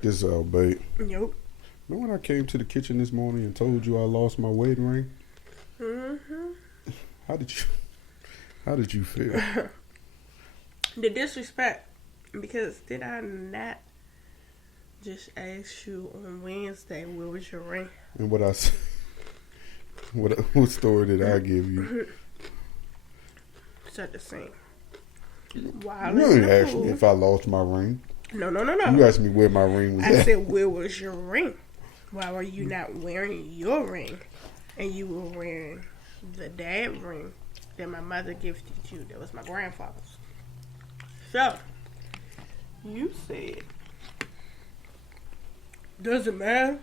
This out, babe. Yep. Remember when I came to the kitchen this morning and told you I lost my wedding ring? Mm-hmm. How did you feel? The disrespect. Because did I not just ask you on Wednesday where was your ring? And what story did I give you? It's at the same. You didn't ask me if I lost my ring. No. You asked me where my ring was I at. said, where was your ring? Why were you not wearing your ring? And you were wearing the dad ring that my mother gifted you. That was my grandfather's. So, you said, doesn't matter.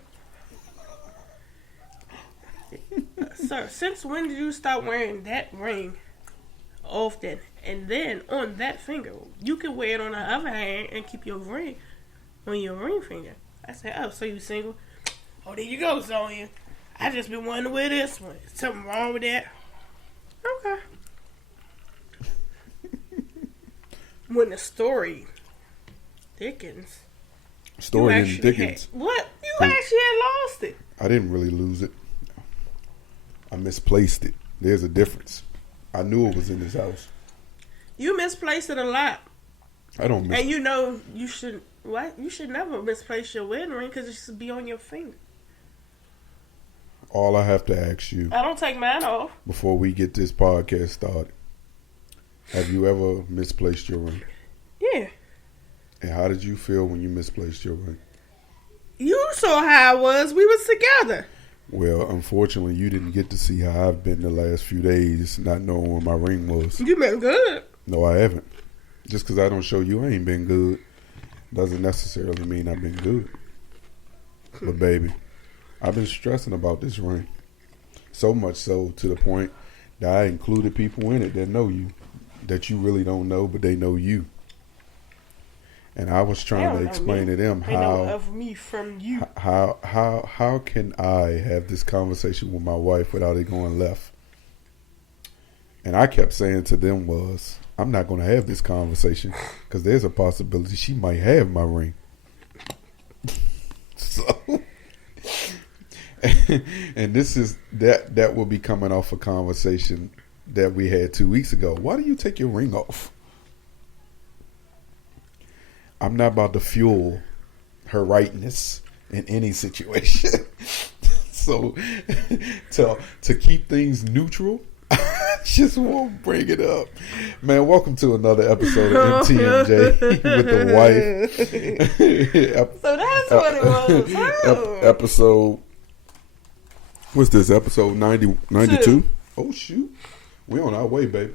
Sir, since when did you start wearing that ring often? And then on that finger, you can wear it on the other hand and keep your ring on your ring finger. I said, oh, so you single? Oh, there you go, Sonya. I just been wanting to wear this one. Is something wrong with that? Okay. When the story thickens. Story didn't thickens. What? You actually had lost it. I didn't really lose it. I misplaced it. There's a difference. I knew it was in this house. You misplaced it a lot. I don't And you know you should. What? You should never misplace your wedding ring because it should be on your finger. All I have to ask you, I don't take mine off. before we get this podcast started, have you ever misplaced your ring? Yeah. And how did you feel when you misplaced your ring? You saw how I was. We was together. Well, unfortunately, you didn't get to see how I've been the last few days, not knowing where my ring was. You been good. No, I haven't. Just because I don't show you I ain't been good doesn't necessarily mean I've been good. But baby, I've been stressing about this ring. So much so to the point that I included people in it that know you, that you really don't know, but they know you. And I was trying to explain to them they know of me from you. How can I have this conversation with my wife without it going left? And I kept saying to them was, I'm not going to have this conversation because there's a possibility she might have my ring. So, and this is that will be coming off a conversation that we had 2 weeks ago. Why do you take your ring off? I'm not about to fuel her rightness in any situation. So to keep things neutral, I just won't bring it up. Man, welcome to another episode of MTMJ with the wife. So that's what it was. Episode, what's this? Episode 92? Oh, shoot. We on our way, baby.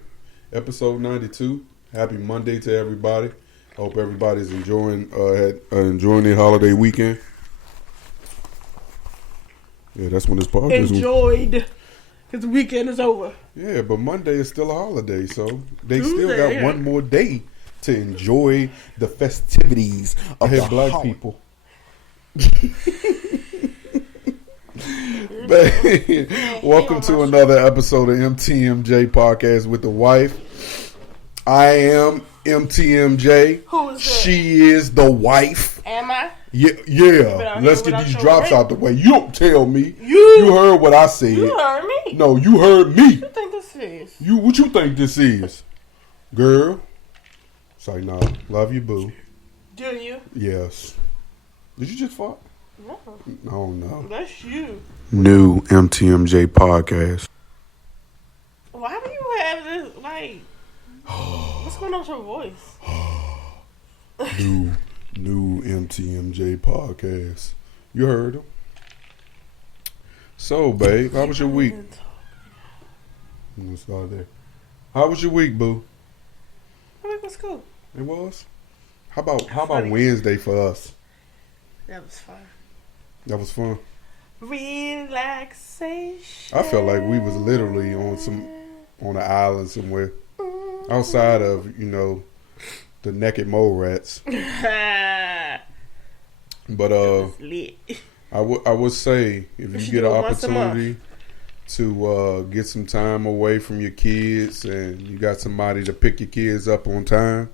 Episode 92. Happy Monday to everybody. Hope everybody's enjoying their holiday weekend. Yeah, that's when this podcast enjoyed. Because the weekend is over. Yeah, but Monday is still a holiday, so they still got one more day to enjoy the festivities of the black people. Welcome to another episode of MTMJ Podcast with the wife. I am MTMJ. Who is that? She is the wife. Am I? Yeah. Let's get these drops out the way. You don't tell me. You heard what I said. You heard me. No, you heard me. What you think this is? What you think this is? Girl. Say no. Love you, boo. Do you? Yes. Did you just fart? No. Oh, no. That's you. New MTMJ podcast. Why do you have this, like, what's going on with your voice? New MTMJ podcast. You heard him. So, babe, how was your week? I'm gonna start there. How was your week, boo? My week was cool. It was? How about Wednesday for us? That was fun. That was fun. Relaxation. I felt like we was literally on an island somewhere outside of, the naked mole rats. But I would say if you get an opportunity to get some time away from your kids and you got somebody to pick your kids up on time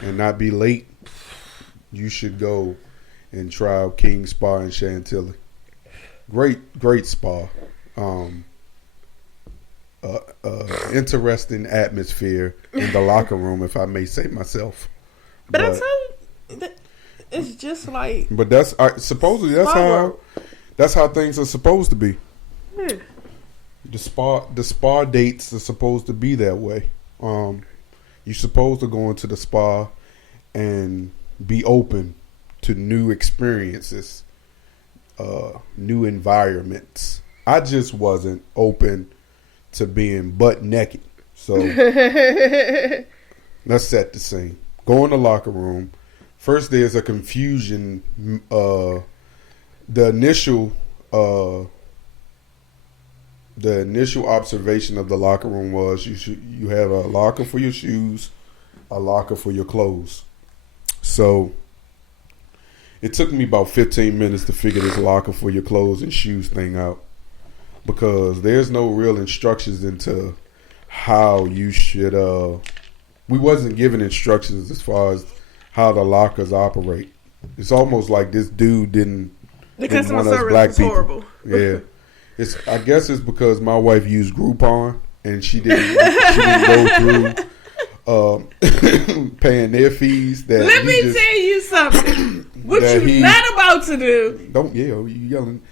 and not be late, you should go in Tribe King Spa in Chantilly. Great spa. Interesting atmosphere in the locker room, if I may say myself. But I tell you, it's just like. But that's supposedly that's how things are supposed to be. Yeah. The spa dates are supposed to be that way. You're supposed to go into the spa and be open to new experiences, new environments. I just wasn't open to being butt naked. So let's set the scene. Go in the locker room. First, there's a confusion. The initial observation of the locker room was you have a locker for your shoes, a locker for your clothes. So it took me about 15 minutes to figure this locker for your clothes and shoes thing out, because there's no real instructions into how you should. We wasn't given instructions as far as how the lockers operate. It's almost like this dude didn't Because want my us service black is people. horrible. Yeah, I guess it's because my wife used Groupon and she didn't go through paying their fees. That Let me tell you something. What you not about to do? Don't yell. You yelling.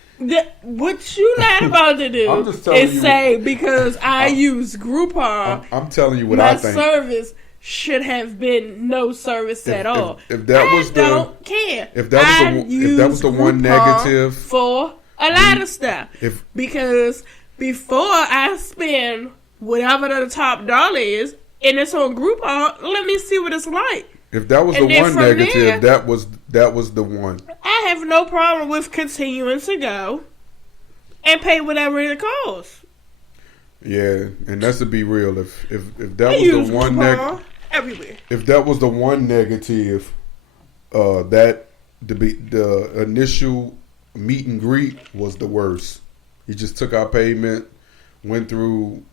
What you not about to do I'm just telling is you, say because I use Groupon, I'm telling you what my I think. service should have been no service at all. If that was the, don't care. If that was the one negative for a lot of stuff. Because before I spend whatever the top dollar is, and it's on Groupon, let me see what it's like. If that was And the one negative, there, that was the one. I have no problem with continuing to go and pay whatever it costs. Yeah, and that's to be real. If that was the one negative, everywhere. If that was the one negative, the initial meet and greet was the worst. He just took our payment, went through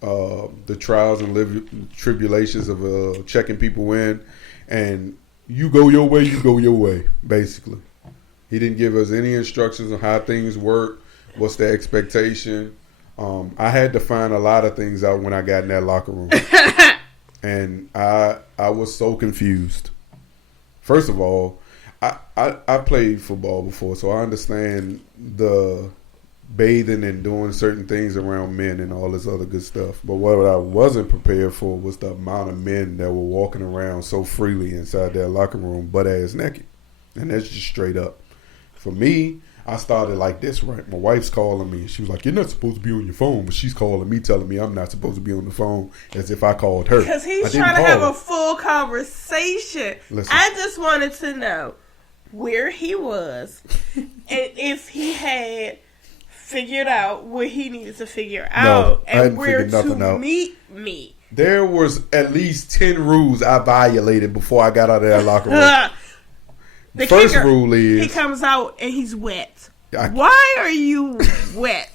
the trials and tribulations of checking people in, and you go your way, basically. He didn't give us any instructions on how things work, what's the expectation. I had to find a lot of things out when I got in that locker room. And I was so confused. First of all, I played football before, so I understand the bathing and doing certain things around men and all this other good stuff. But what I wasn't prepared for was the amount of men that were walking around so freely inside that locker room, butt ass naked. And that's just straight up. For me, I started like this, right? My wife's calling me. She was like, "You're not supposed to be on your phone," but she's calling me, telling me I'm not supposed to be on the phone, as if I called her. Because he's trying to have a full conversation. Listen. I just wanted to know where he was and if he had figured out what he needed to figure out and where to meet me. There was at least 10 rules I violated before I got out of that locker room. The first rule is he comes out and he's wet. Why are you wet?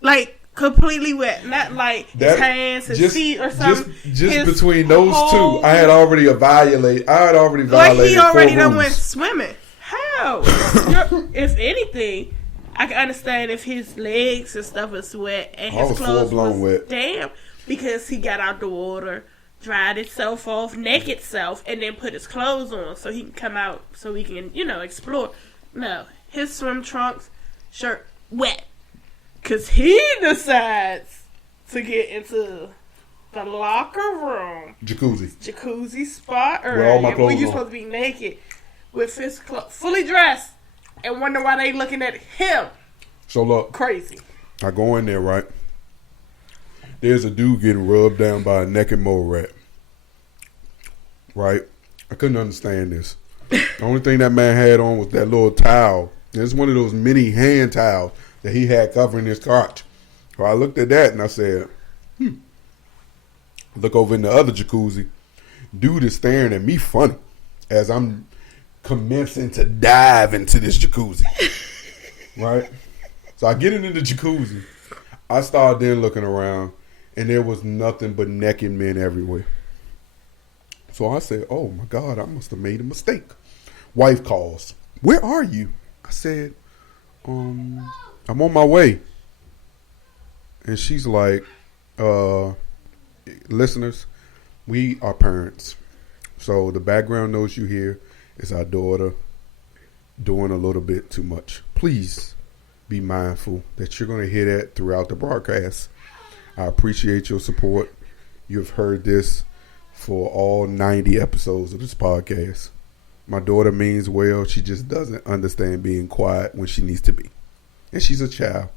Like completely wet, not like his hands, his feet, or something. Just between those two, I had already violated. Like he already done went swimming. How? If anything, I can understand if his legs and stuff was wet and his clothes was wet. Damn, because he got out the water, dried himself off, naked self, and then put his clothes on so he can come out, so he can, explore. No, his swim trunks, shirt, wet. Because he decides to get into the locker room. Jacuzzi spot area where you're supposed to be naked with his fully dressed and wonder why they looking at him. So look. Crazy. I go in there, right? There's a dude getting rubbed down by a naked mole rat. Right? I couldn't understand this. The only thing that man had on was that little towel. It's one of those mini hand towels that he had covering his crotch. So I looked at that and I said, Look over in the other jacuzzi. Dude is staring at me funny as I'm commencing to dive into this jacuzzi. Right? So I get into the jacuzzi. I started then looking around, and there was nothing but naked men everywhere. So I said, "Oh my God, I must have made a mistake." Wife calls. Where are you? I said, I'm on my way. And she's like, listeners, we are parents. So the background noise you hear is our daughter doing a little bit too much. Please be mindful that you're going to hear that throughout the broadcast. I appreciate your support. You've heard this for all 90 episodes of this podcast. My daughter means well. She just doesn't understand being quiet when she needs to be. And she's a child.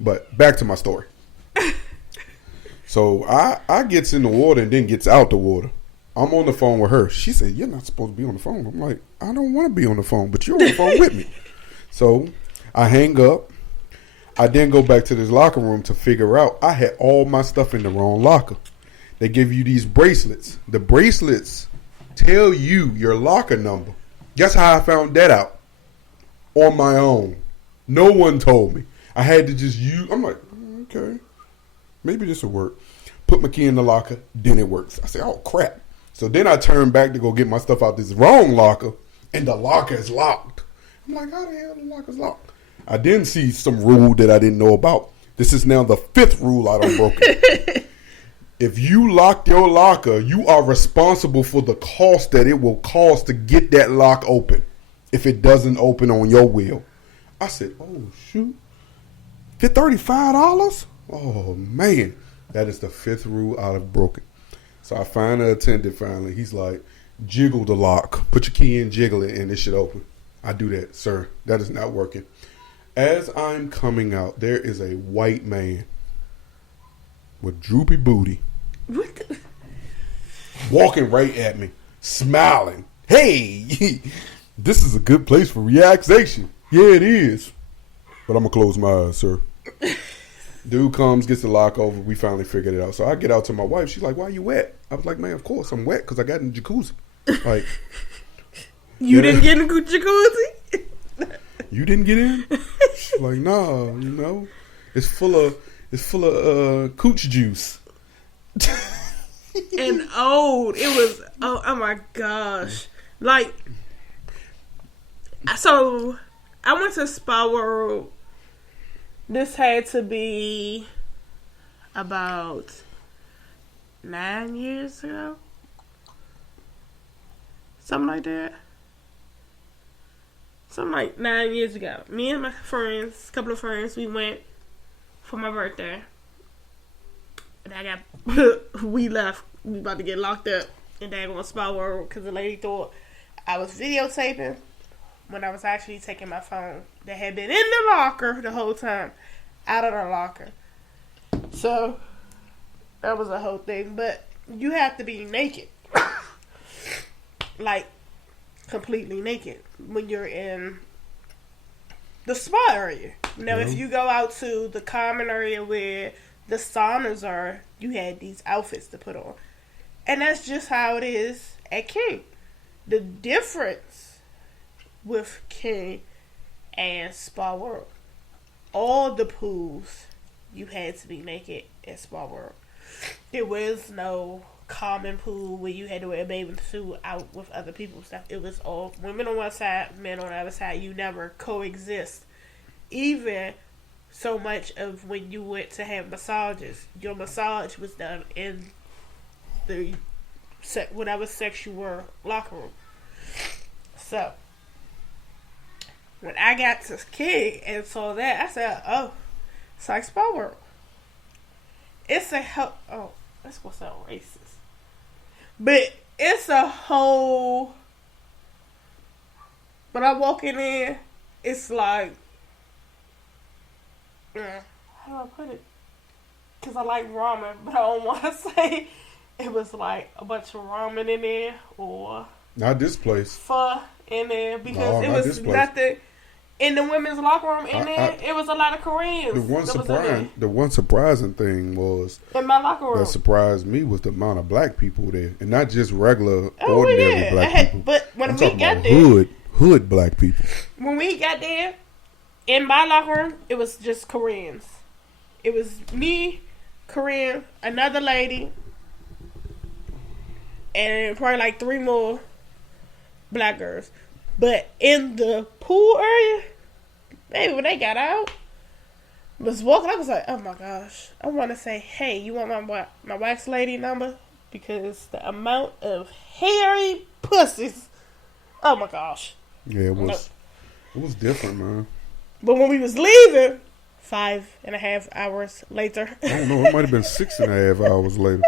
But back to my story. So I gets in the water and then gets out the water. I'm on the phone with her. She said, you're not supposed to be on the phone. I'm like, I don't want to be on the phone, but you're on the phone with me. So I hang up. I then go back to this locker room to figure out I had all my stuff in the wrong locker. They give you these bracelets. The bracelets tell you your locker number. Guess how I found that out? On my own. No one told me. I had to just use. I'm like, okay, maybe this will work. Put my key in the locker. Then it works. I say, oh, crap. So then I turn back to go get my stuff out this wrong locker, and the locker is locked. I'm like, how the hell the locker's locked? I didn't see some rule that I didn't know about. This is now the 5th rule I done broken. If you lock your locker, you are responsible for the cost that it will cost to get that lock open if it doesn't open on your will. I said, oh, shoot. $35? Oh, man. That is the 5th rule out of broken. So I find an attendant finally. He's like, jiggle the lock. Put your key in, jiggle it, and it should open. I do that. Sir, that is not working. As I'm coming out, there is a white man with droopy booty. What the? Walking right at me, smiling. Hey, this is a good place for relaxation. Yeah, it is. But I'm going to close my eyes, sir. Dude comes, gets the lock over. We finally figured it out. So I get out to my wife. She's like, why are you wet? I was like, man, of course I'm wet because I got in the jacuzzi. Like, you didn't get in the jacuzzi? You didn't get in? She's like, nah, you know, it's full of cooch juice. And old. It was, oh my gosh. Like, so I went to Spa World. This had to be about 9 years ago. Something like that. Something like 9 years ago. Me and my friends, a couple of friends, we went for my birthday. And we left. We about to get locked up in daggone Spa World because the lady thought I was videotaping when I was actually taking my phone that had been in the locker the whole time out of the locker. So that was a whole thing. But you have to be naked. Like, completely naked when you're in the spa area. Now, if you go out to the common area where the saunas are, you had these outfits to put on. And that's just how it is at King. The difference with King and Spa World, all the pools, you had to be naked at Spa World. There was no common pool where you had to wear a bathing suit out with other people's stuff. It was all women on one side, men on the other side. You never coexist. Even so much of when you went to have massages, your massage was done in the whatever sex you were locker room. So when I got to King and saw that, I said, oh, it's like Spa World. It's a oh, that's gonna sound racist, but it's a whole. When I walk in there, it's like, how do I put it? Because I like ramen, but I don't want to say it was like a bunch of ramen in there or not this place. Pho in there because it was nothing. In the women's locker room it was a lot of Koreans. The one surprising thing was in my locker room that surprised me was the amount of black people there, and not just regular ordinary black people. But when we got there, hood black people. When we got there, in my locker room, it was just Koreans. It was me, Korean, another lady, and probably like 3 more black girls. But in the pool area, baby, when they got out, was walking, I was like, oh my gosh. I want to say, hey, you want my wax lady number? Because the amount of hairy pussies, oh my gosh. Yeah, it was different, man. But when we was leaving, 5.5 hours later. I don't know, it might have been 6.5 hours later.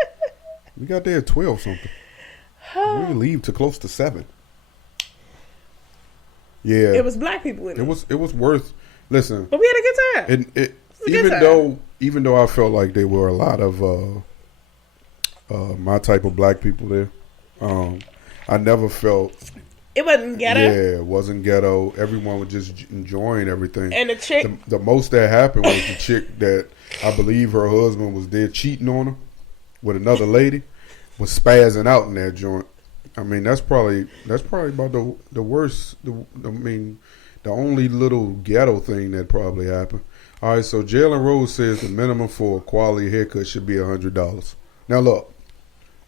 We got there at 12 something. We didn't leave till close to 7. Yeah. It was black people in it. It was worth, listen. But we had a good time. Even though I felt like there were a lot of my type of black people there, I never felt it wasn't ghetto. Yeah, it wasn't ghetto. Everyone was just enjoying everything. And the chick, the most that happened was the chick that I believe her husband was there cheating on her with another lady, was spazzing out in that joint. I mean, that's probably about the worst. The only little ghetto thing that probably happened. All right, so Jalen Rose says the minimum for a quality haircut should be $100. Now look,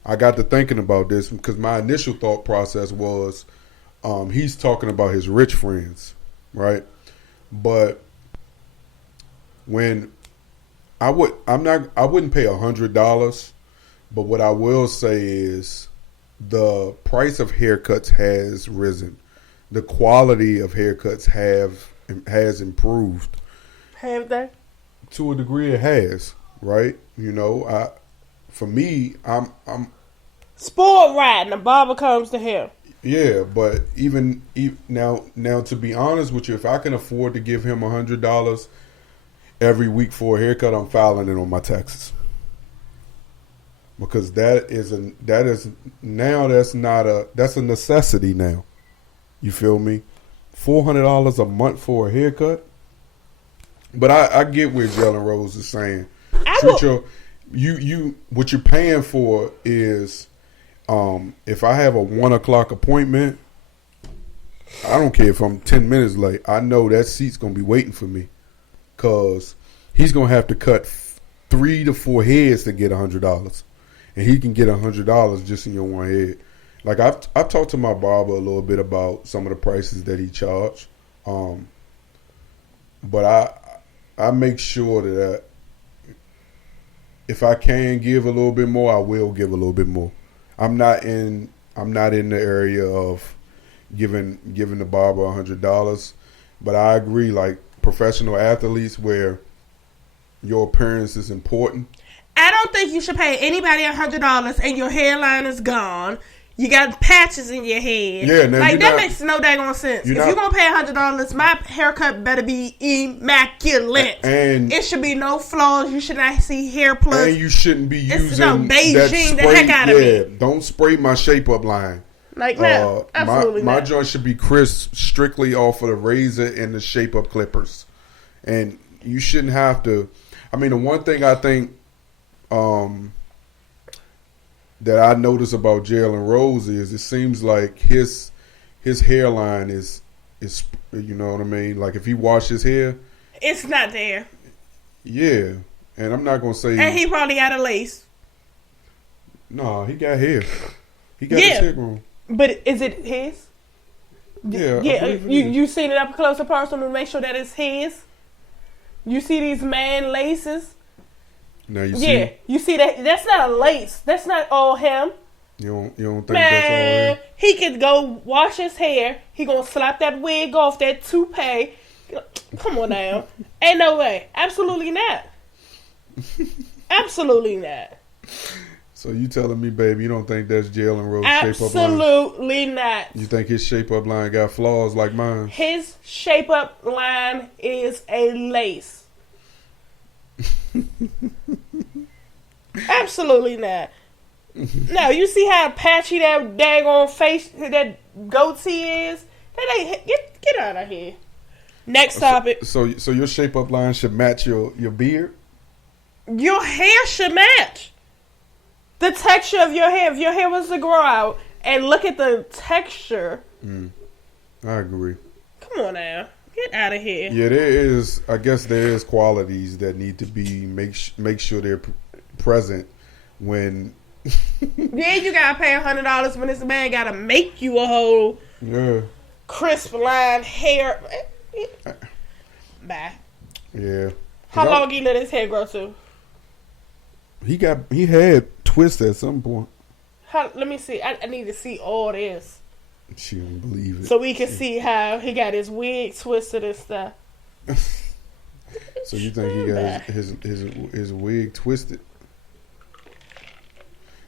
I got to thinking about this because my initial thought process was, he's talking about his rich friends, right? But when I wouldn't pay $100, but what I will say is the price of haircuts has risen. The quality of haircuts has improved. Have they? To a degree, it has, right? You know, for me, I'm sport riding. The barber comes to him. Yeah, but even now, to be honest with you, if I can afford to give him $100 every week for a haircut, I'm filing it on my taxes. Because that's a necessity now. You feel me? $400 a month for a haircut. But I get where Jalen Rose is saying. What you're paying for is, if I have a 1:00 appointment, I don't care if I'm 10 minutes late. I know that seat's gonna be waiting for me, cause he's gonna have to cut 3 to 4 heads to get $100, and he can get $100 just in your one head. Like I've talked to my barber a little bit about some of the prices that he charged, but I make sure that if I can give a little bit more, I will give a little bit more. I'm not in the area of giving the barber $100, but I agree. Like professional athletes, where your appearance is important. I don't think you should pay anybody $100 and your hairline is gone. You got patches in your head. Yeah, like that makes no daggone sense. If you're gonna pay $100, my haircut better be immaculate. And it should be no flaws. You should not see hair plugs. And you shouldn't be using Beijing the heck out of me. Don't spray my shape up line. Like no, absolutely my not. joint should be crisp, strictly off of the razor and the shape up clippers. And you shouldn't have to. I mean, the one thing I think that I notice about Jalen Rose is it seems like his hairline is you know what I mean? Like if he washed his hair, it's not there. Yeah. And I'm not gonna say and he probably got a lace. No, he got hair. He got his hair grown. But is it his? Yeah. Yeah. You seen it up close and personal to make sure that it's his? You see these man laces? Now you see, you see that that's not a lace. That's not all him. You don't think that's all him? He could go wash his hair. He gonna slap that wig off, that toupee. Come on now. Ain't no way. Absolutely not. Absolutely not. So you telling me, baby, you don't think that's Jalen Rose shape up line? Absolutely not. You think his shape up line got flaws like mine? His shape up line is a lace. Absolutely not. No, you see how patchy that daggone face, that goatee is? That ain't, get out of here. Next topic. So your shape up line should match your beard? Your hair should match the texture of your hair. If your hair was to grow out and look at the texture. I agree. Come on now. Get out of here. Yeah, I guess there is qualities that need to be make sure they're present when. Then you gotta pay $100 when this man gotta make you a whole. Yeah. crisp line hair. Bye. Yeah. How long he let his hair grow to? He had twists at some point. Let me see. I need to see all this. She don't believe it. So we can see how he got his wig twisted and stuff. So you think he got his wig twisted?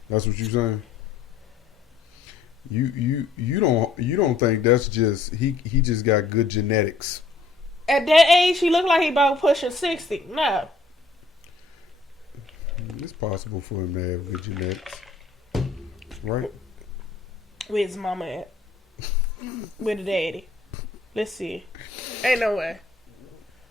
That's what you saying? You don't think that's just he just got good genetics? At that age, he looked like he about pushing 60. No. It's possible for him to have good genetics, right? Where's his mama at? Where the daddy? Let's see. Ain't no way.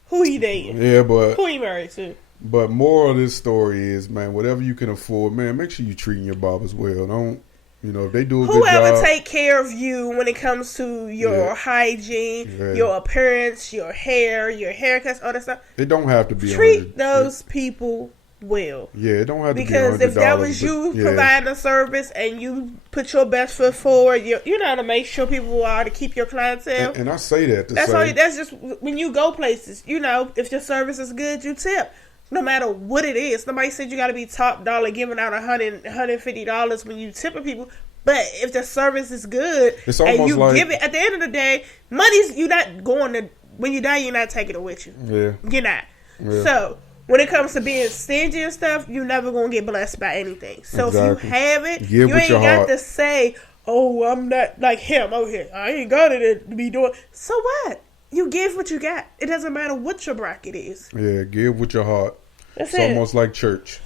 Who he dating? Yeah, but who he married to? But moral of this story is, man, whatever you can afford, man, make sure you treating your barbers well. Don't, if they do a good job. Whoever take care of you when it comes to your hygiene, your appearance, your hair, your haircuts, all that stuff. It don't have to be. Treat those people well. Yeah, it don't have to be because if that was you providing a service and you put your best foot forward, you know to make sure people are to keep your clientele. And I say that to that's say all. That's just when you go places. If your service is good, you tip. No matter what it is. Somebody said you got to be top dollar giving out $150 when you tipping people. But if the service is good and you give it, at the end of the day, money's, you're not going to, when you die, you're not taking it with you. Yeah. You're not. Yeah. So, when it comes to being stingy and stuff, you're never going to get blessed by anything. So, if you have it, you ain't got to say, oh, I'm not like him over here. I ain't got it to be doing. So what? You give what you got. It doesn't matter what your bracket is. Yeah, give with your heart. That's it's almost like church.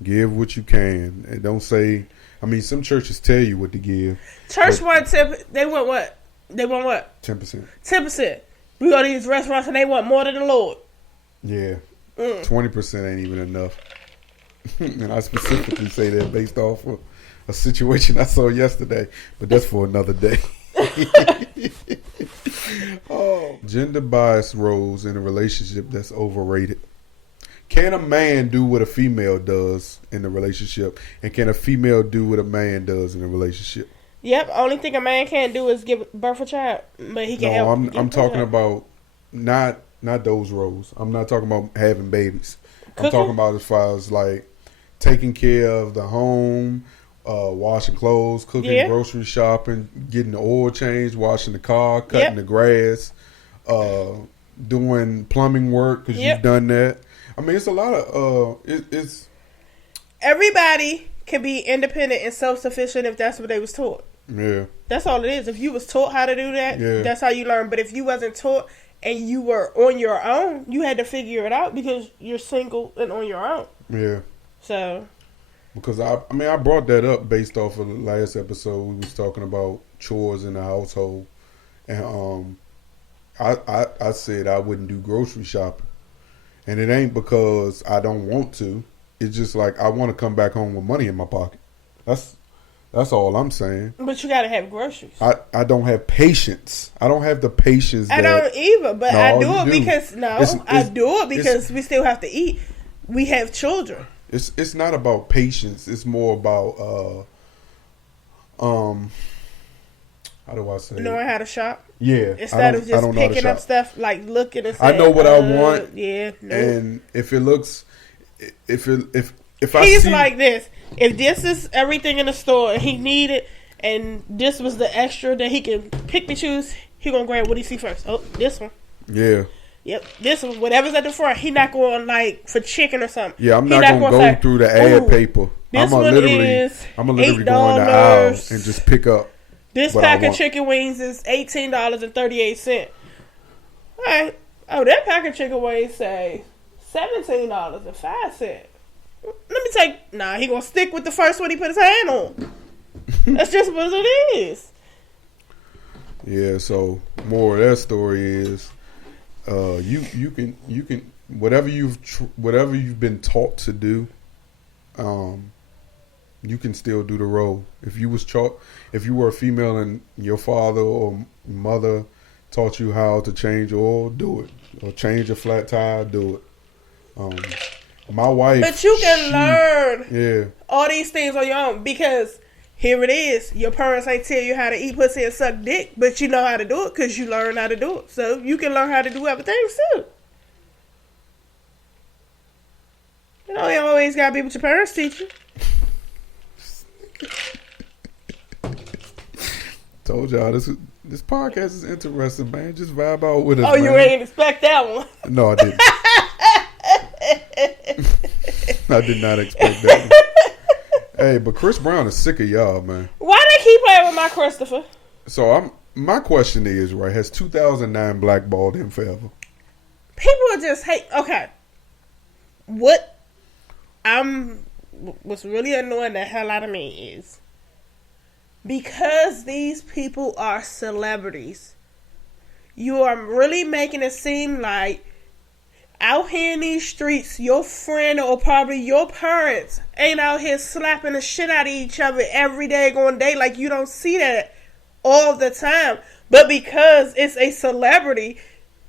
Give what you can. And don't say, some churches tell you what to give. Church want tip. They want what? They want what? 10%. 10%. We go to these restaurants and they want more than the Lord. Yeah. 20% ain't even enough. And I specifically say that based off of a situation I saw yesterday. But that's for another day. Gender bias roles in a relationship that's overrated. Can a man do what a female does in a relationship? And can a female do what a man does in a relationship? Yep. Only thing a man can't do is give birth a child. But he can help. I'm talking about not those roles. I'm not talking about having babies. Cooking? I'm talking about as far as like taking care of the home, washing clothes, cooking, grocery shopping, getting the oil changed, washing the car, cutting the grass, doing plumbing work because you've done that. It's a lot of it's. Everybody can be independent and self-sufficient if that's what they was taught. Yeah, that's all it is. If you was taught how to do that, that's how you learn. But if you wasn't taught and you were on your own, you had to figure it out because you're single and on your own. Yeah. So. Because I brought that up based off of the last episode. We was talking about chores in the household, and I said I wouldn't do grocery shopping, and it ain't because I don't want to. It's just like I want to come back home with money in my pocket. That's all I'm saying. But you gotta have groceries. I don't have patience. I don't have the patience. I don't either, but I do it because I do it because we still have to eat. We have children. It's not about patience. It's more about how do I say? Knowing how to shop. Yeah. Instead of just picking up stuff, like looking and saying, I know what I want. Yeah. No. And if it looks, if he's like this. If this is everything in the store and he needed, and this was the extra that he can pick and choose, he gonna grab what he see first. Oh, this one. Yeah. Yep, this one, whatever's at the front, he not going like for chicken or something. Yeah, I'm not gonna go through the ad paper. I'm gonna literally go in the aisle and just pick up. This pack of chicken wings is $18.38. All right. Oh, that pack of chicken wings say $17.05. Let me take. Nah, he gonna stick with the first one he put his hand on. That's just what it is. Yeah. So more of that story is. You can whatever you've been taught to do, you can still do the role. If you were a female and your father or mother taught you how to change oil, do it. Or change a flat tire, do it. My wife, but you can learn all these things on your own because here it is. Your parents ain't tell you how to eat pussy and suck dick, but you know how to do it because you learned how to do it. So you can learn how to do other things too. You know, you always gotta be what your parents teach you. Told y'all this podcast is interesting, man. Just vibe out with us. Oh, you man. ain't expect that one. No, I didn't. I did not expect that one. Hey, but Chris Brown is sick of y'all, man. Why they keep playing with my Christopher? So my question is, right, has 2009 blackballed him forever? People just hate. Okay. What's really annoying the hell out of me is because these people are celebrities, you are really making it seem like out here in these streets, your friend or probably your parents ain't out here slapping the shit out of each other every day going day. Like you don't see that all the time. But because it's a celebrity,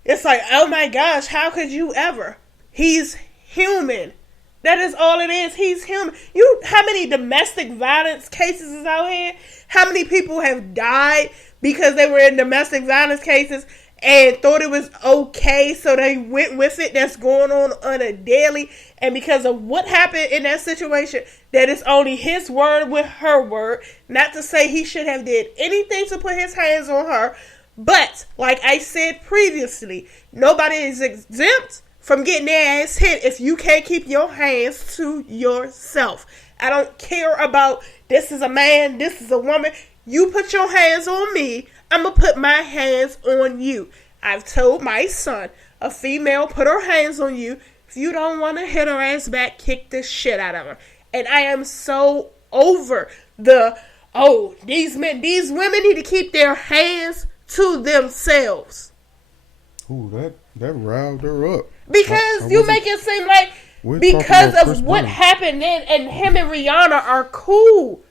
it's like, oh my gosh, how could you ever? He's human. That is all it is. He's human. How many domestic violence cases is out here? How many people have died because they were in domestic violence cases and thought it was okay, so they went with it? That's going on a daily. And because of what happened in that situation, that is only his word with her word. Not to say he should have did anything to put his hands on her. But, like I said previously, nobody is exempt from getting their ass hit if you can't keep your hands to yourself. I don't care about this is a man, this is a woman. You put your hands on me, I'm going to put my hands on you. I've told my son, a female put her hands on you. If you don't want to hit her ass back, kick the shit out of her. And I am so over these women need to keep their hands to themselves. Ooh, that riled her up. Because you make it seem like because of what happened then, and him and Rihanna are cool.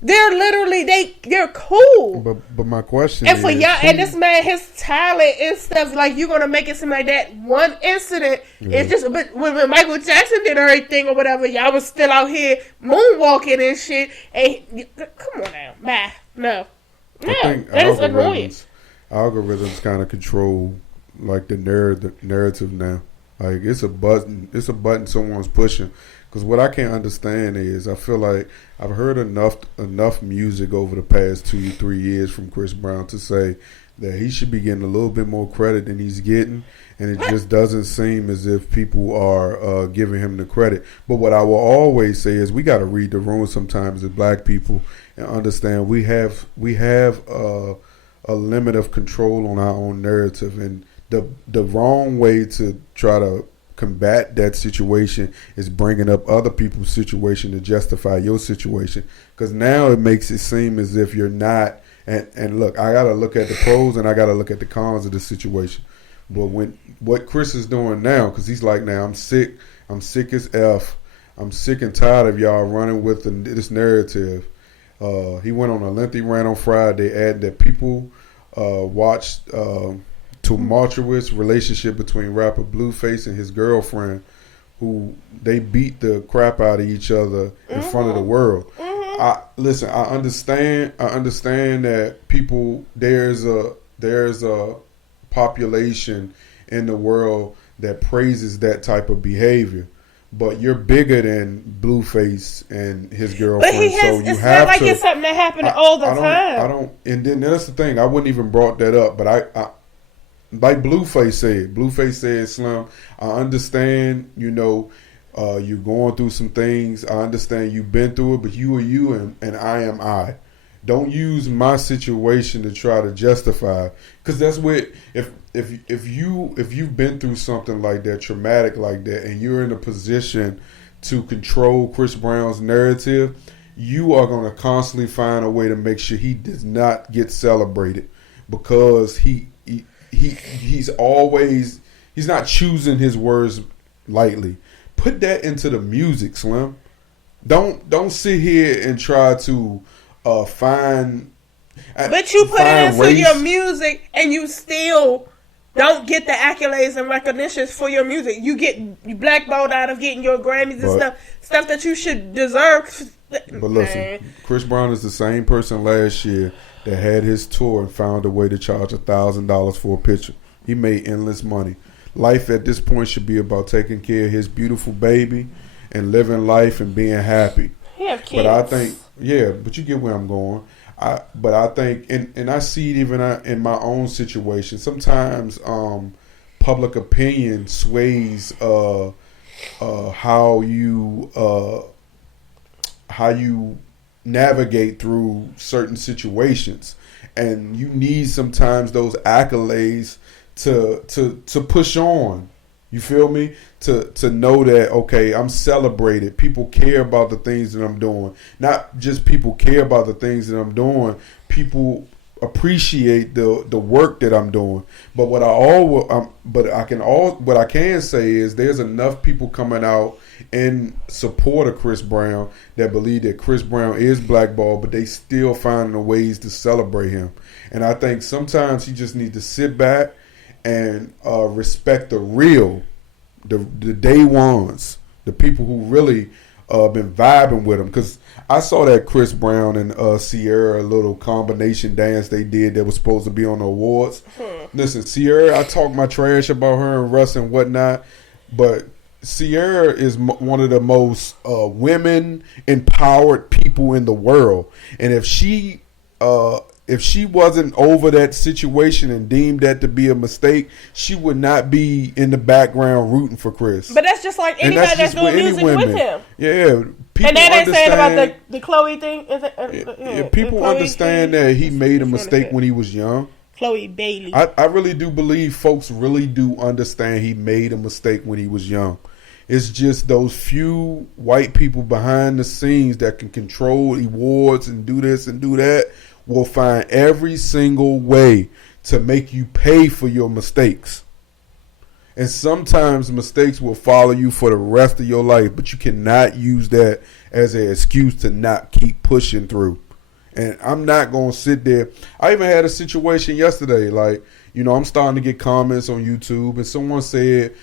They're literally they're cool. But my question and for y'all and this man, his talent and stuff, like you're gonna make it seem like that one incident. Yeah. It's just but when Michael Jackson did everything or whatever, y'all was still out here moonwalking and shit. And come on now, bye. No, that is annoying. Algorithms kind of control like the narrative now. Like it's a button someone's pushing. Because what I can't understand is I feel like I've heard enough music over the past 2-3 years from Chris Brown to say that he should be getting a little bit more credit than he's getting, and it just doesn't seem as if people are giving him the credit. But what I will always say is we got to read the room sometimes as black people and understand we have a limit of control on our own narrative, and the wrong way to try to combat that situation is bringing up other people's situation to justify your situation, because now it makes it seem as if you're not. And look, I gotta look at the pros and I gotta look at the cons of the situation. But what Chris is doing now, because he's like, now I'm sick as F. I'm sick and tired of y'all running with this narrative. He went on a lengthy rant on Friday, adding that people watched tumultuous relationship between rapper Blueface and his girlfriend, who they beat the crap out of each other in front of the world. I understand that people, there's a population in the world that praises that type of behavior, but you're bigger than Blueface and his girlfriend. But it's not like it's something that happened all the time. And then that's the thing. I wouldn't even brought that up, but I like Blueface said, Slim, I understand, you're going through some things. I understand you've been through it, but you are you and I am I. Don't use my situation to try to justify, because that's what if you've been through something like that, traumatic like that, and you're in a position to control Chris Brown's narrative, you are going to constantly find a way to make sure he does not get celebrated, because he's not choosing his words lightly. Put that into the music, Slim. Don't sit here and try to find. But you put it into your music, and you still don't get the accolades and recognitions for your music. You blackballed out of getting your Grammys and stuff that you should deserve But listen, Chris Brown is the same person last year that had his tour and found a way to charge $1,000 for a picture. He made endless money. Life at this point should be about taking care of his beautiful baby and living life and being happy. He have kids. But I think, but you get where I'm going. But I think, and I see it even in my own situation. Sometimes public opinion sways how you navigate through certain situations, and you need sometimes those accolades to push on. You feel me? To know that, okay, I'm celebrated. People care about the things that I'm doing. Not just people care about the things that I'm doing. People appreciate the work that I'm doing. But what I can say is there's enough people coming out in support of Chris Brown that believe that Chris Brown is blackballed, but they still finding ways to celebrate him. And I think sometimes he just needs to sit back and respect the real, the day ones, the people who really been vibing with him. Because I saw that Chris Brown and Sierra little combination dance they did that was supposed to be on the awards. Listen, Sierra, I talk my trash about her and Russ and whatnot, but Sierra is one of the most women empowered people in the world. And if she wasn't over that situation and deemed that to be a mistake, she would not be in the background rooting for Chris. But that's just like anybody that's doing music with him. Yeah. And that ain't saying about the Chloe thing. Is it, people understand that he made a mistake when he was young. Chloe Bailey. I really do believe folks really do understand he made a mistake when he was young. It's just those few white people behind the scenes that can control awards and do this and do that will find every single way to make you pay for your mistakes. And sometimes mistakes will follow you for the rest of your life, but you cannot use that as an excuse to not keep pushing through. And I'm not going to sit there. I even had a situation yesterday, like, I'm starting to get comments on YouTube, and someone said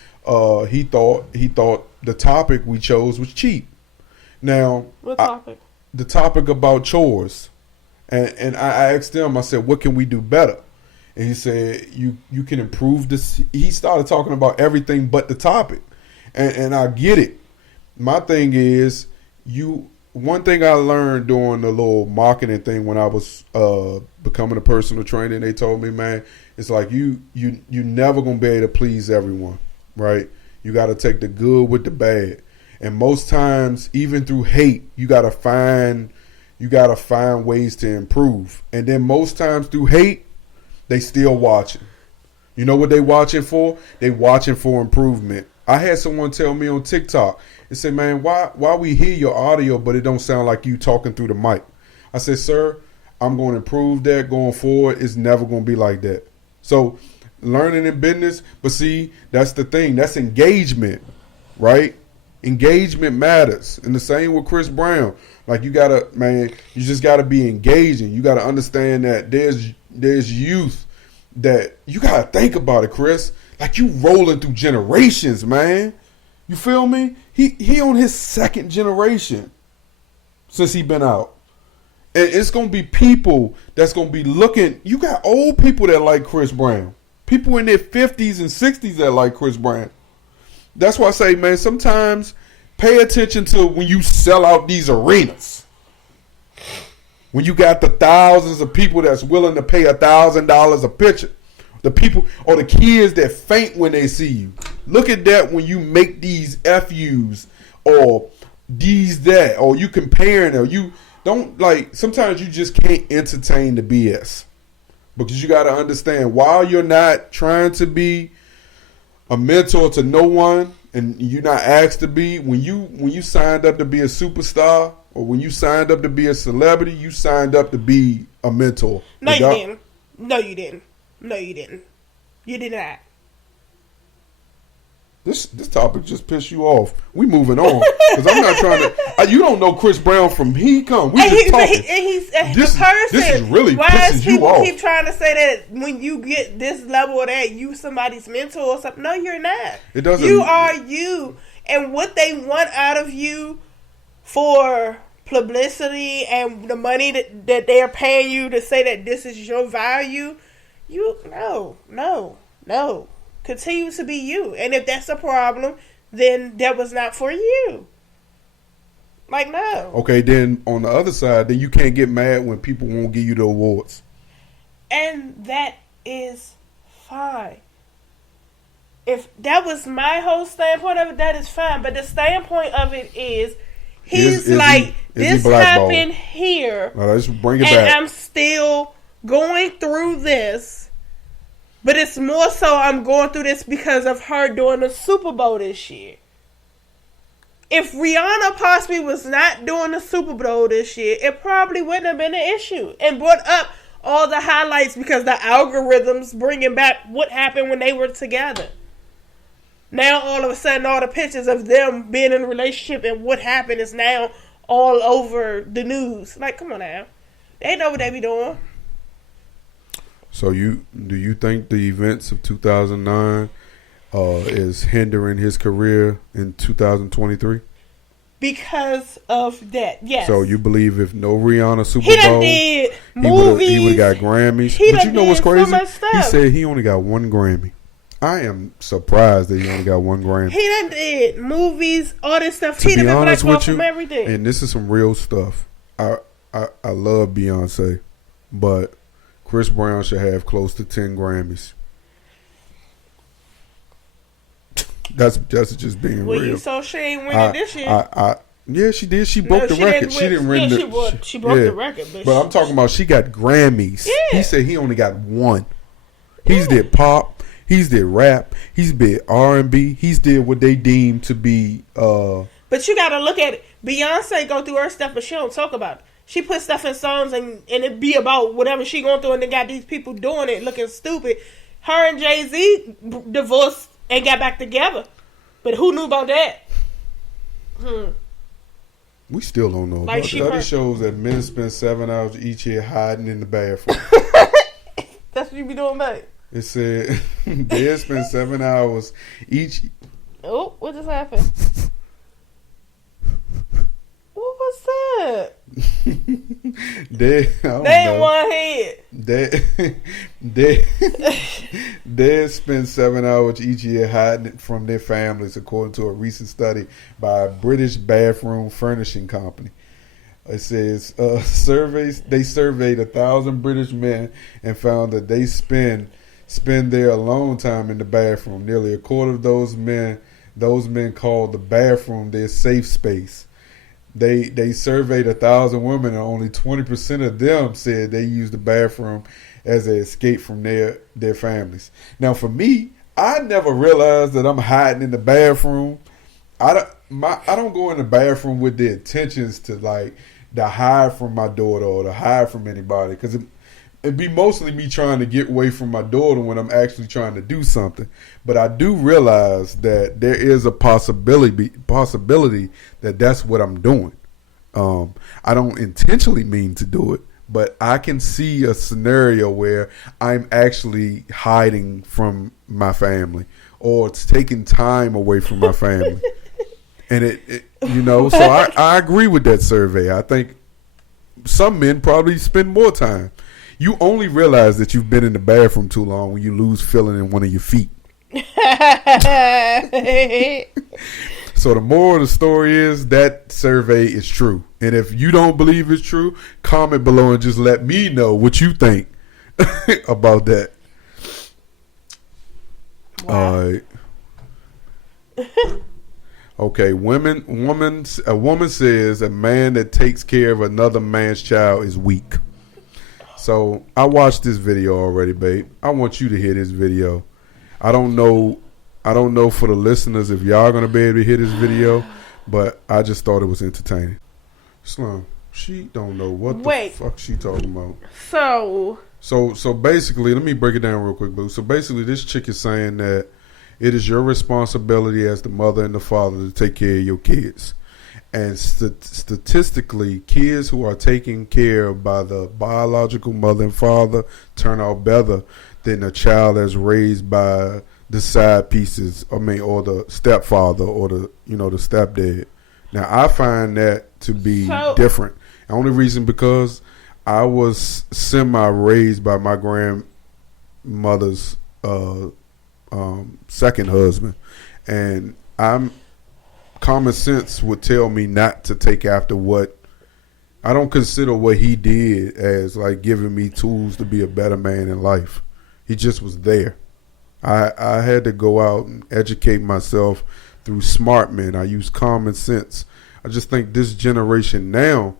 he thought the topic we chose was cheap. Now, what topic? The topic about chores. And I asked him, I said, what can we do better? And he said, you can improve this. He started talking about everything but the topic. And I get it. My thing is, one thing I learned during the little marketing thing when I was becoming a personal trainer, they told me, man, it's like you never going to be able to please everyone, right? You got to take the good with the bad. And most times, even through hate, you got to find ways to improve. And then most times through hate, they still watching. You know what they watching for? They watching for improvement. I had someone tell me on TikTok, they said, man, why we hear your audio, but it don't sound like you talking through the mic? I said, sir, I'm going to improve that going forward. It's never going to be like that. So learning in business, but see, that's the thing. That's engagement, right? Engagement matters. And the same with Chris Brown. Like you just gotta be engaging. You gotta understand that there's youth that you gotta think about it, Chris. Like you rolling through generations, man. You feel me? He on his second generation since he been out. And it's gonna be people that's gonna be looking. You got old people that like Chris Brown. People in their 50s and 60s that like Chris Brown. That's why I say, man, sometimes pay attention to when you sell out these arenas. When you got the thousands of people that's willing to pay $1,000 a picture. The people or the kids that faint when they see you. Look at that when you make these FUs or these that, or you comparing them. You don't sometimes you just can't entertain the BS. Because you got to understand, while you're not trying to be a mentor to no one, and you're not asked to be, when you signed up to be a superstar, or when you signed up to be a celebrity, you signed up to be a mentor. No, you didn't. No, you didn't. No, you didn't. You did not. This topic just pissed you off. We moving on because I'm not trying to. You don't know Chris Brown from he come. We just talking. He's this is really pissing you off. Why keep trying to say that when you get this level of that, you somebody's mentor or something? No, you're not. It doesn't. You are you, and what they want out of you for publicity and the money that they're paying you to say that this is your value, no. Continue to be you. And if that's a problem, then that was not for you. Like, no. Okay, then on the other side, then you can't get mad when people won't give you the awards. And that is fine. If that was my whole standpoint of it, that is fine. But the standpoint of it is, this happened here. Now, let's bring it and back. I'm still going through this. But it's more so I'm going through this because of her doing the Super Bowl this year. If Rihanna possibly was not doing the Super Bowl this year, it probably wouldn't have been an issue. And brought up all the highlights because the algorithms bringing back what happened when they were together. Now all of a sudden all the pictures of them being in a relationship and what happened is now all over the news. Like, come on now. They know what they be doing. So do you think the events of 2009 is hindering his career in 2023? Because of that, yes. So you believe if no Rihanna Super he done Bowl, did movies, he would have got Grammys. But you know what's crazy? He said he only got one Grammy. I am surprised that he only got one Grammy. He done did movies, all this stuff. To he done be been honest with you, from everything. and this is some real stuff. I love Beyonce, but Chris Brown should have close to 10 Grammys. That's just being well, real. You so she ain't winning this year. Yeah, she did. She broke the record. She didn't win. She broke the record. But I'm talking about she got Grammys. Yeah. He said he only got one. He's did pop. He's did rap. He's did R&B. He's did what they deem to be. But you got to look at it. Beyonce go through her stuff, but she don't talk about it. She put stuff in songs and it be about whatever she going through, and they got these people doing it looking stupid. Her and Jay-Z divorced and got back together. But who knew about that? We still don't know. Like Study shows that men spend 7 hours each year hiding in the bathroom. That's what you be doing, mate. It said they spend 7 hours each. Oh, what just happened? What was that? They in one head. They spend 7 hours each year hiding from their families, according to a recent study by a British bathroom furnishing company. It says they surveyed 1,000 British men and found that they spend their alone time in the bathroom. Nearly a quarter of those men called the bathroom their safe space. They surveyed 1,000 women, and only 20% of them said they used the bathroom as an escape from their families. Now, for me, I never realized that I'm hiding in the bathroom. I don't go in the bathroom with the intentions to hide from my daughter or to hide from anybody, because it'd be mostly me trying to get away from my daughter when I'm actually trying to do something. But I do realize that there is a possibility that that's what I'm doing. I don't intentionally mean to do it, but I can see a scenario where I'm actually hiding from my family, or it's taking time away from my family. And so I agree with that survey. I think some men probably spend more time. You only realize that you've been in the bathroom too long when you lose feeling in one of your feet. So the moral of the story is that survey is true. And if you don't believe it's true, comment below and just let me know what you think about that. Wow. All right. Okay, a woman says a man that takes care of another man's child is weak. So I watched this video already, babe. I want you to hear this video. I don't know for the listeners if y'all gonna be able to hear this video, but I just thought it was entertaining. Slum, she don't know what the fuck she talking about. So basically, let me break it down real quick, boo. So basically, this chick is saying that it is your responsibility as the mother and the father to take care of your kids. And statistically, kids who are taken care of by the biological mother and father turn out better than a child that's raised by the side pieces. Or the stepfather or the stepdad. Now, I find that to be different. The only reason because I was semi-raised by my grandmother's second husband. And common sense would tell me not to take after what, I don't consider what he did as like giving me tools to be a better man in life. He just was there. I had to go out and educate myself through smart men. I use common sense. I just think this generation now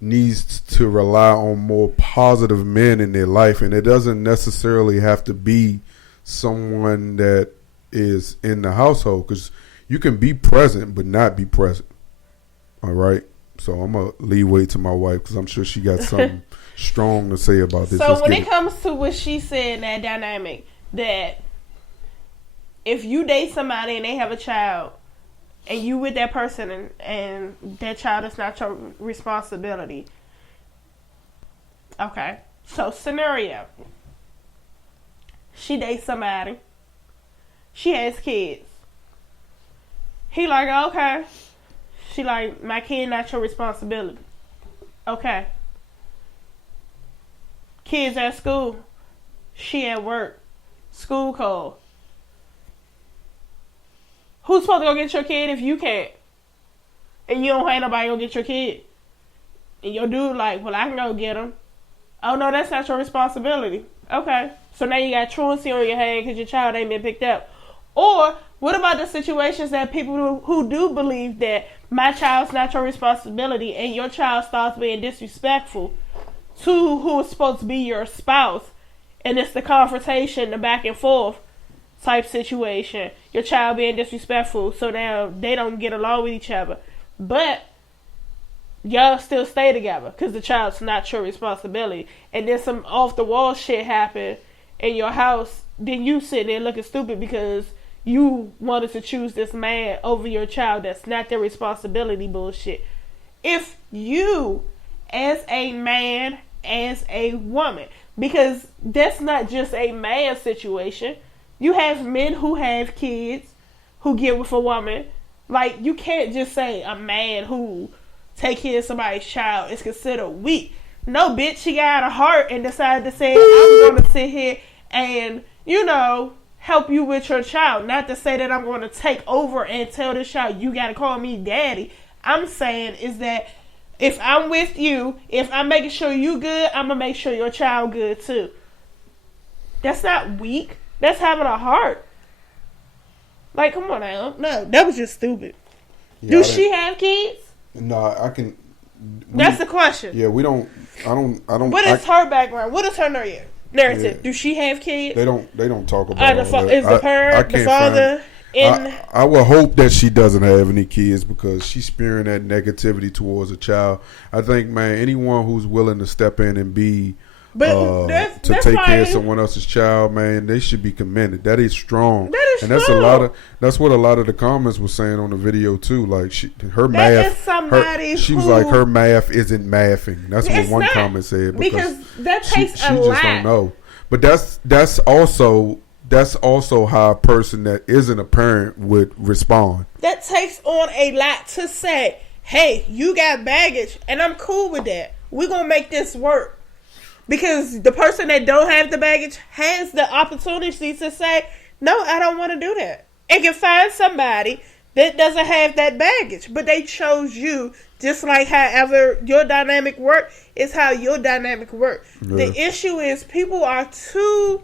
needs to rely on more positive men in their life, and it doesn't necessarily have to be someone that is in the household, because you can be present but not be present. All right? So I'm going to leave way to my wife because I'm sure she got something strong to say about this. So when it comes to what she said in that dynamic, that if you date somebody and they have a child and you with that person and that child is not your responsibility. Okay. So scenario. She dates somebody. She has kids. He like, okay. She like, my kid not your responsibility. Okay. Kids at school. She at work. School call. Who's supposed to go get your kid if you can't? And you don't have nobody go get your kid. And your dude like, well, I can go get him. Oh, no, that's not your responsibility. Okay. So now you got truancy on your hand because your child ain't been picked up. Or what about the situations that people who do believe that my child's not your responsibility and your child starts being disrespectful to who is supposed to be your spouse, and it's the confrontation, the back and forth type situation, your child being disrespectful, so now they don't get along with each other, but y'all still stay together because the child's not your responsibility, and then some off the wall shit happen in your house, then you sitting there looking stupid because you wanted to choose this man over your child that's not their responsibility bullshit. If you, as a man, as a woman, because that's not just a man situation. You have men who have kids who get with a woman. Like, you can't just say a man who take care of somebody's child is considered weak. No, bitch, she got a heart and decided to say, I'm going to sit here and, help you with your child. Not to say that I'm going to take over and tell this child, you got to call me daddy. I'm saying is that if I'm with you, if I'm making sure you good, I'm going to make sure your child good too. That's not weak. That's having a heart. Like, come on now. No, that was just stupid. Yeah, do she have kids? No, I can. That's the question. Yeah, we don't. I don't. What is her background? What is her narrative? Yeah. Do she have kids? They don't talk about is the parent, the father? I would hope that she doesn't have any kids because she's spearing that negativity towards a child. I think, man, anyone who's willing to step in and be to take care of someone else's child, man, they should be commended. That is strong. That's what a lot of the comments were saying on the video too. Like her math isn't mathing. That's what one comment said because that takes she just don't know. But that's also how a person that isn't a parent would respond. That takes on a lot to say, hey, you got baggage, and I'm cool with that. We're going to make this work. Because the person that don't have the baggage has the opportunity to say, no, I don't want to do that. And can find somebody that doesn't have that baggage. But they chose you, just like however your dynamic work is how your dynamic work. Yeah. The issue is people are too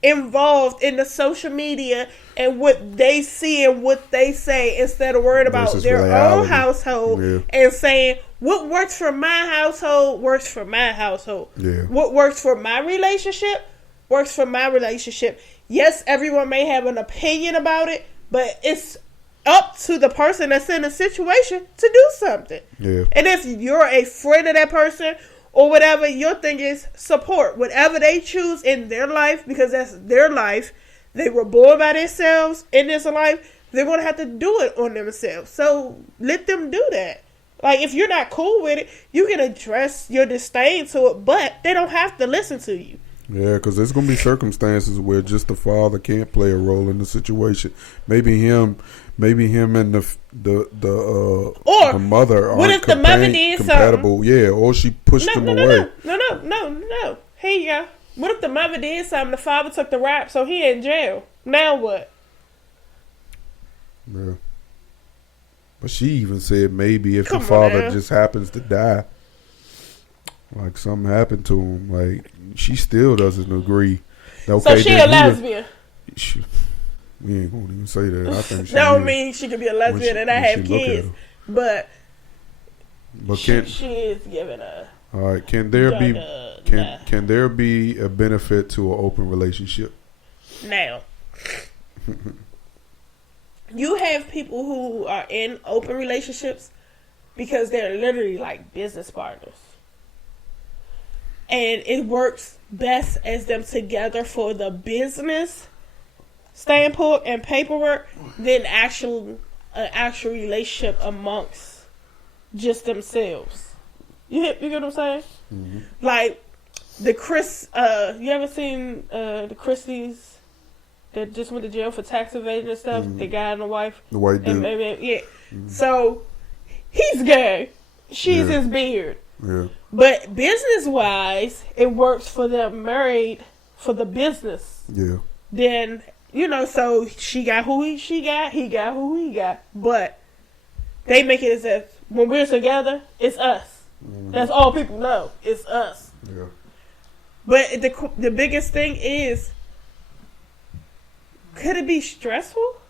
involved in the social media and what they see and what they say instead of worried about their own household and saying, what works for my household works for my household. Yeah. What works for my relationship works for my relationship. Yes, everyone may have an opinion about it, but it's up to the person that's in the situation to do something. Yeah. And if you're a friend of that person or whatever, your thing is support whatever they choose in their life because that's their life. They were born by themselves in this life. They're going to have to do it on themselves. So let them do that. Like, if you're not cool with it, you can address your disdain to it, but they don't have to listen to you. Yeah, because there's gonna be circumstances where just the father can't play a role in the situation. Maybe him and the mother what aren't if the mother did compatible. something? Yeah, or she pushed him away. No. Here you go. What if the mother did something? The father took the rap, so he in jail. Now what? Yeah. But she even said maybe if the father just happens to die, like something happened to him, like she still doesn't agree. Okay, so she a lesbian. We ain't gonna even say that. I think she don't mean she could be a lesbian and I have kids, but she is giving a. All right, can there be a benefit to an open relationship? Now, you have people who are in open relationships because they're literally like business partners. And it works best as them together for the business standpoint and paperwork than actual relationship amongst just themselves. You get what I'm saying? Mm-hmm. Like the you ever seen the Christies that just went to jail for tax evasion and stuff? Mm-hmm. The guy and the wife, the white dude. Yeah. Mm-hmm. So he's gay. She's his beard. Yeah. But business-wise, it works for them married for the business. Yeah. Then, so she got who she got, he got who he got. But they make it as if when we're together, it's us. Mm-hmm. That's all people know. It's us. Yeah. But the biggest thing is, could it be stressful?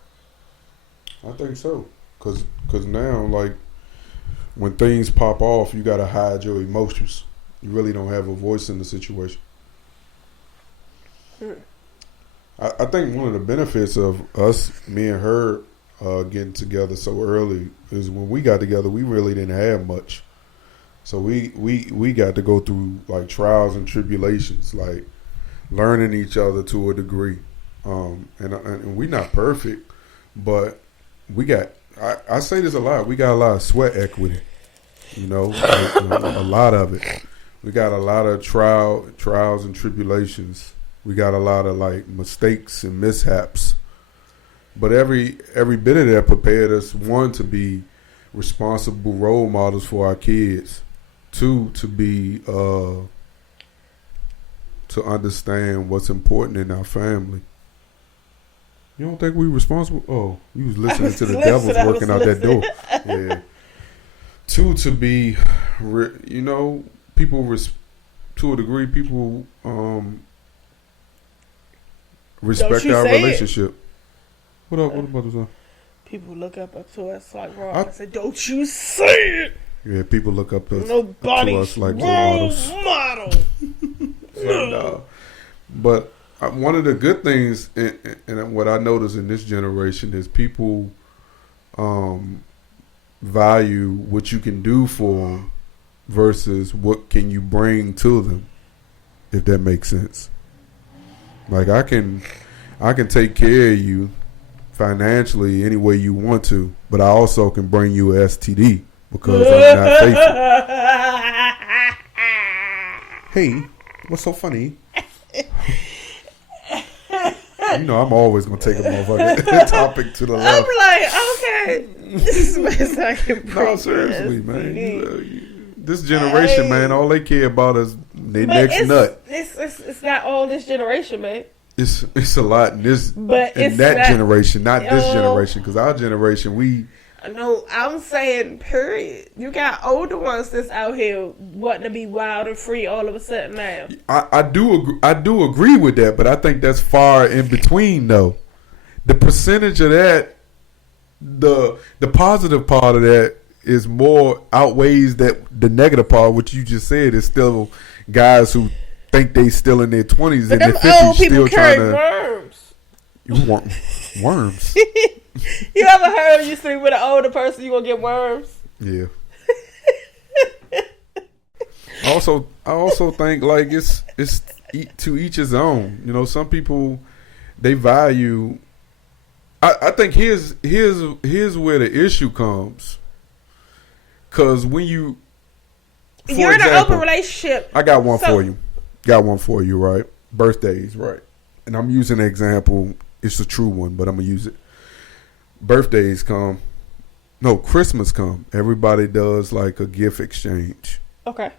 I think so. Cause now, like, when things pop off, you got to hide your emotions. You really don't have a voice in the situation. I think one of the benefits of us, me and her, getting together so early is when we got together, we really didn't have much. So we got to go through like trials and tribulations, like learning each other to a degree. And we're not perfect, but we got. I say this a lot. We got a lot of sweat equity, like, a lot of it. We got a lot of trials and tribulations. We got a lot of like mistakes and mishaps. But every bit of that prepared us, one, to be responsible role models for our kids. Two, to be to understand what's important in our family. You don't think we responsible? Oh, you was listening to the devil's working out that door. Yeah. Two, to be, people to a degree, people respect our relationship. It. What about this? People look up to us like Rob. I said, "Don't you say it." Yeah, people look up to us like role model. No. But one of the good things, and what I notice in this generation, is people value what you can do for them versus what can you bring to them, if that makes sense. Like I can take care of you financially any way you want to, but I also can bring you a STD because I'm not faithful. Hey, what's so funny? I'm always gonna take a motherfucking topic to the left. I'm like, okay, this is I can bring. No, seriously, man. This generation, man, all they care about is their next nut. It's not all this generation, man. It's a lot in this, generation, not this generation. Because our generation, No, I'm saying, period. You got older ones that's out here wanting to be wild and free all of a sudden now. I do agree with that, but I think that's far in between, though. The percentage of that, the positive part of that is more outweighs that the negative part, which you just said is still guys who think they still in their 20s and their 50s still trying to worms. You want worms? You ever heard you sleep with an older person, you gonna get worms? Yeah. I also think like it's to each his own. Some people they value. I think here's where the issue comes. Because when you're in an open relationship, I got one for you. Got one for you, right? birthdays, right? And I'm using an example. It's a true one, but I'm gonna use it. Birthdays come. No, Christmas come. Everybody does like a gift exchange. Okay.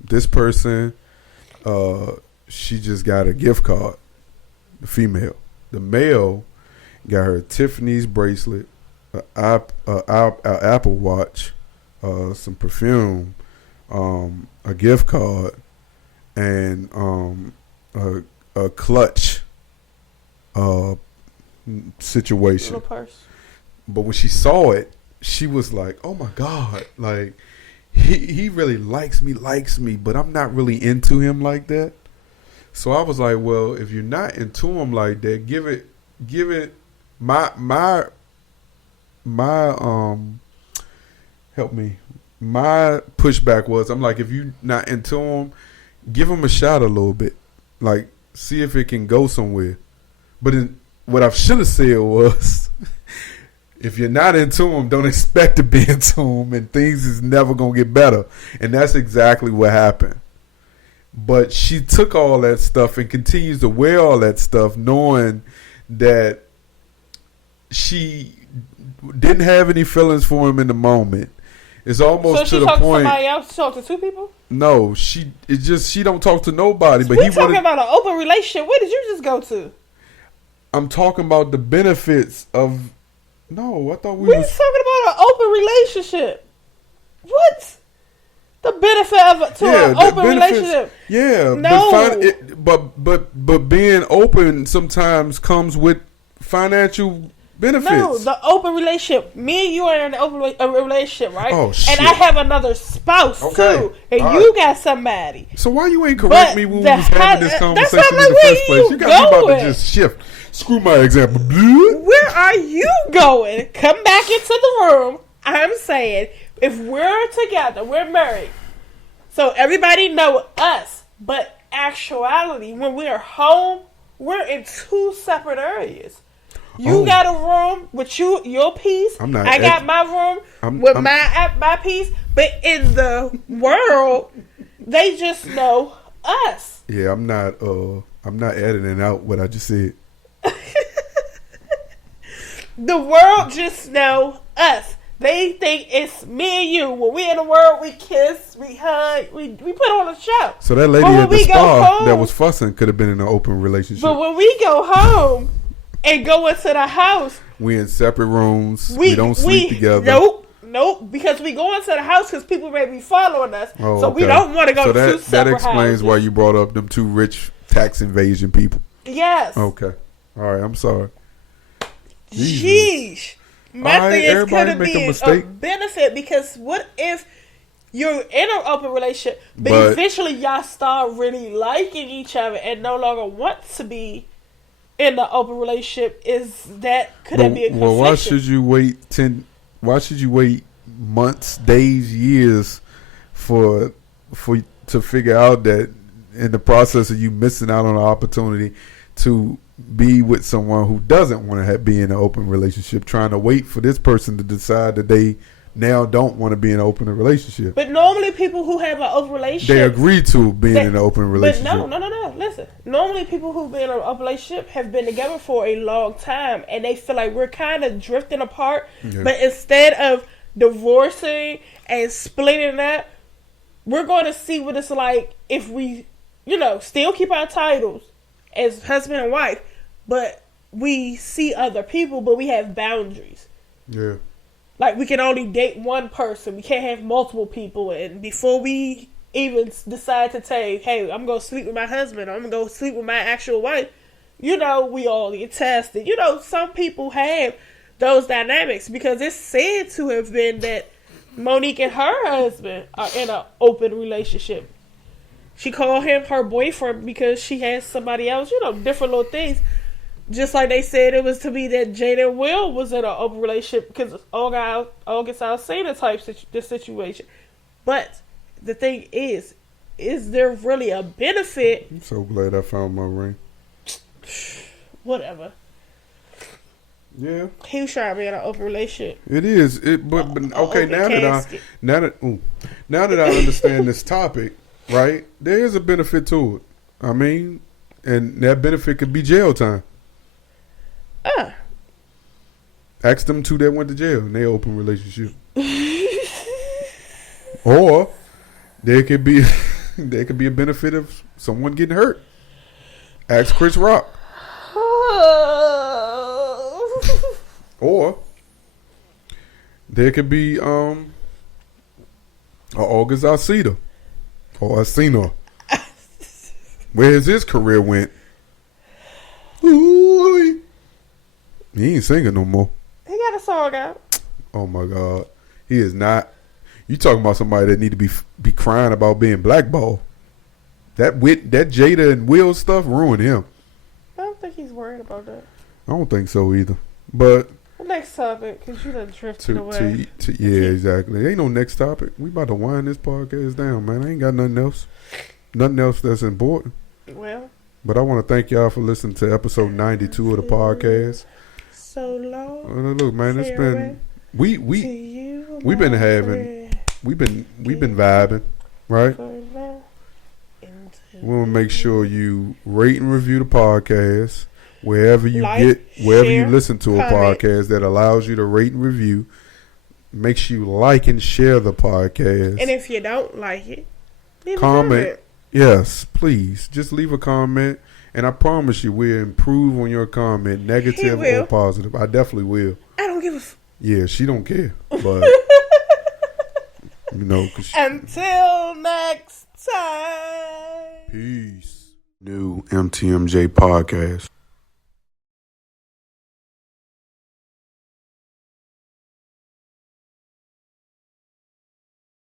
This person, she just got a gift card. The female. The male got her Tiffany's bracelet, an Apple Watch, some perfume, a gift card, and a clutch situation. Little purse. But when she saw it, she was like, "Oh my God! Like he really likes me, but I'm not really into him like that." So I was like, "Well, if you're not into him like that, give it." My help me. My pushback was, I'm like, if you're not into him, give him a shot a little bit, like see if it can go somewhere. But what I should have said was, if you're not into him, don't expect to be into him, and things is never gonna get better. And that's exactly what happened. But she took all that stuff and continues to wear all that stuff, knowing that she didn't have any feelings for him in the moment. It's almost to the point. So she talked to somebody else? She talked to two people? No, she don't talk to nobody. But we talking about an open relationship. Where did you just go to? I'm talking about the benefits of. No, I thought we was talking about an open relationship. What? The benefit of an open relationship? Yeah, no. But being open sometimes comes with financial benefits. No, the open relationship. Me and you are in an open relationship, right? Oh, shit. And I have another spouse, too. And all you got somebody. So why you ain't correct me when we was having this conversation in the first place? You got me about to just shift. Screw my example. Where are you going? Come back into the room. I'm saying, if we're together, we're married. So everybody know us. But actuality, when we're home, we're in two separate areas. You got a room with your piece. I got my room with my piece. But in the world, they just know us. Yeah, I'm not editing out what I just said. The world just know us. They think it's me and you. When we in the world, we kiss, we hug, we put on a show. So that lady at the spa that was fussing could have been in an open relationship. But when we go home and go into the house, we in separate rooms. We don't sleep together. Nope. Because we go into the house because people may be following us. So we don't want to go to two separate houses. That explains why you brought up them two rich tax invasion people. Yes. Okay. All right. I'm sorry. Jeez. My thing is, could it be a benefit? Because what if you're in an open relationship, but eventually y'all start really liking each other and no longer want to be in the open relationship? Could that be a confliction? Well, why should you wait months, days, years to figure out that in the process of you missing out on an opportunity to be with someone who doesn't want to be in an open relationship, trying to wait for this person to decide that they now don't want to be in an open relationship? But normally people who have an open relationship, they agree to being in an open relationship. But no. Listen, normally people who've been in an open relationship have been together for a long time, and they feel like we're kind of drifting apart. Yeah. But instead of divorcing and splitting up, we're going to see what it's like if we, still keep our titles as husband and wife, but we see other people, but we have boundaries. Yeah. Like, we can only date one person. We can't have multiple people. And before we even decide to say, hey, I'm going to sleep with my husband, or I'm going to go sleep with my actual wife, we all get tested. Some people have those dynamics, because it's said to have been that Monique and her husband are in an open relationship. She called him her boyfriend because she has somebody else, different little things. Just like they said it was to me that Jada and Will was in an open relationship because August Alsina type this situation. But the thing is there really a benefit? I'm so glad I found my ring. Whatever. Yeah. He was trying to be in an open relationship. It is. But okay, now that I understand this topic, right? There is a benefit to it. I mean, and that benefit could be jail time. Ask them two that went to jail in their open relationship. Or there could be a benefit of someone getting hurt. Ask Chris Rock. Or there could be a August Alsina or Alsina. Where's his career went? Ooh, he ain't singing no more. He got a song out. Oh my God, he is not. You talking about somebody that need to be crying about being blackballed? That Jada and Will stuff ruined him. I don't think he's worried about that. I don't think so either. But the next topic, because you done drifted away. Yeah, exactly. Ain't no next topic. We about to wind this podcast down, man. I ain't got nothing else. Nothing else that's important. Well. But I want to thank y'all for listening to episode 92 of the podcast. So long. Look, man, it's been we've been vibing, right? We want to make sure you rate and review the podcast wherever you you listen to a podcast that allows you to rate and review. Make sure you like and share the podcast. And if you don't like it, leave a comment. Yes, please. Just leave a comment. And I promise you, we'll improve on your comment, negative or positive. I definitely will. I don't give a yeah, she don't care. But, until next time. Peace. New MTMJ podcast.